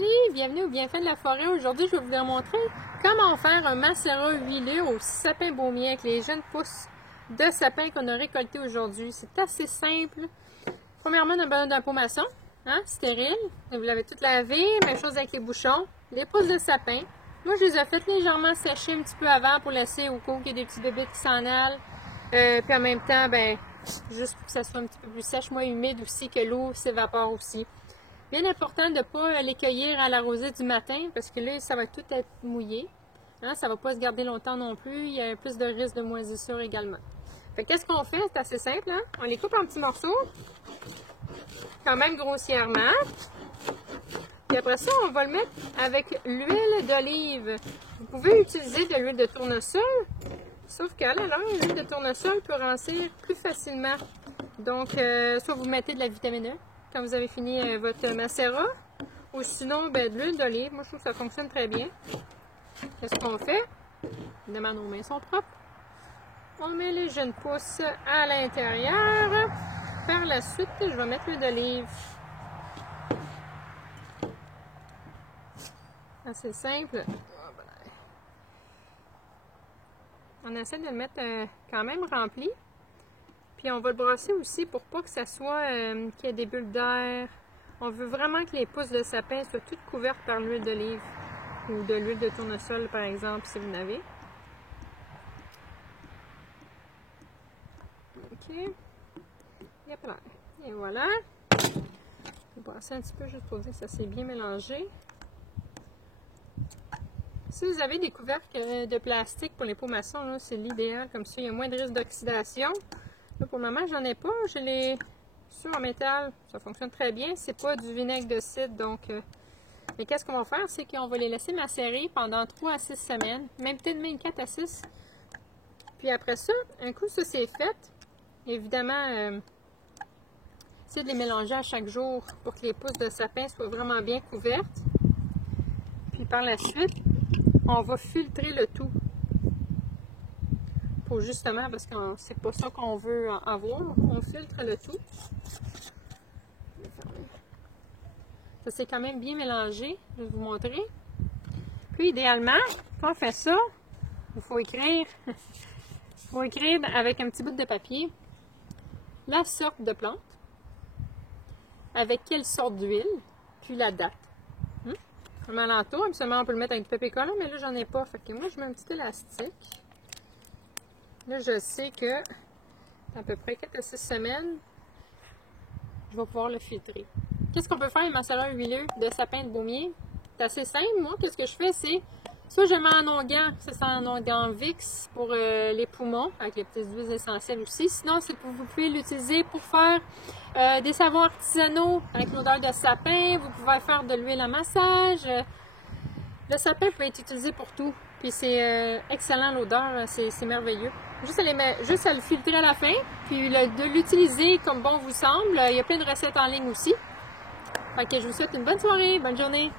Salut, bienvenue au Bienfait de la forêt. Aujourd'hui, je vais vous montrer comment faire un macérat huilé au sapin baumier avec les jeunes pousses de sapin qu'on a récoltés aujourd'hui. C'est assez simple. Premièrement, on a besoin d'un pot maçon, stérile. Vous l'avez tout lavé. Même chose avec les bouchons. Les pousses de sapin. Moi, je les ai faites légèrement sécher un petit peu avant pour laisser au cas où il y a des petits bébés qui s'en allent. Puis en même temps, juste pour que ça soit un petit peu plus sèche, moins humide aussi, que l'eau s'évapore aussi. Bien important de ne pas les cueillir à la rosée du matin parce que là, ça va tout être mouillé. Ça ne va pas se garder longtemps non plus. Il y a plus de risque de moisissure également. Fait qu'est-ce qu'on fait? C'est assez simple. On les coupe en petits morceaux, quand même grossièrement. Puis après ça, on va le mettre avec l'huile d'olive. Vous pouvez utiliser de l'huile de tournesol, sauf qu'à la longue, l'huile de tournesol peut rancir plus facilement. Donc, soit vous mettez de la vitamine E quand vous avez fini votre macérat, ou sinon de l'huile d'olive. Moi, je trouve que ça fonctionne très bien. Qu'est-ce qu'on fait? Évidemment, nos mains sont propres. On met les jeunes pousses à l'intérieur. Par la suite, je vais mettre l'huile d'olive. Assez simple. On essaie de le mettre quand même rempli. Puis on va le brasser aussi pour pas que ça soit qu'il y ait des bulles d'air. On veut vraiment que les pousses de sapin soient toutes couvertes par l'huile d'olive ou de l'huile de tournesol, par exemple, si vous en avez. OK. Et voilà. Je vais brasser un petit peu juste pour dire que ça s'est bien mélangé. Si vous avez des couvercles de plastique pour les pots maçons, c'est l'idéal. Comme ça, il y a moins de risque d'oxydation. Là, pour le moment, j'en ai pas. Je l'ai sur en métal. Ça fonctionne très bien. C'est pas du vinaigre de cidre, donc... Mais qu'est-ce qu'on va faire? C'est qu'on va les laisser macérer pendant 3 à 6 semaines. Même peut-être même 4 à 6. Puis après ça, un coup ça c'est fait, évidemment, c'est de les mélanger à chaque jour pour que les pousses de sapin soient vraiment bien couvertes. Puis par la suite, on va filtrer le tout. Pour justement, parce que c'est pas ça qu'on veut avoir, on filtre le tout. Ça s'est quand même bien mélangé, je vais vous montrer. Puis idéalement, quand on fait ça, il faut écrire, avec un petit bout de papier la sorte de plante, avec quelle sorte d'huile, puis la date. Un alentour, absolument on peut le mettre avec du papier collant, mais là j'en ai pas, fait que moi je mets un petit élastique. Là, je sais que à peu près 4 à 6 semaines, je vais pouvoir le filtrer. Qu'est-ce qu'on peut faire avec un macérat huileux de sapin de baumier? C'est assez simple. Moi, qu'est-ce que je fais, c'est soit je mets en onguent, c'est en onguent Vicks pour les poumons, avec les petites huiles essentielles aussi. Sinon, vous pouvez l'utiliser pour faire des savons artisanaux avec l'odeur de sapin. Vous pouvez faire de l'huile à massage. Le sapin peut être utilisé pour tout. Puis c'est excellent l'odeur, c'est merveilleux. Juste à le filtrer à la fin, puis de l'utiliser comme bon vous semble. Il y a plein de recettes en ligne aussi. Fait que je vous souhaite une bonne soirée, bonne journée.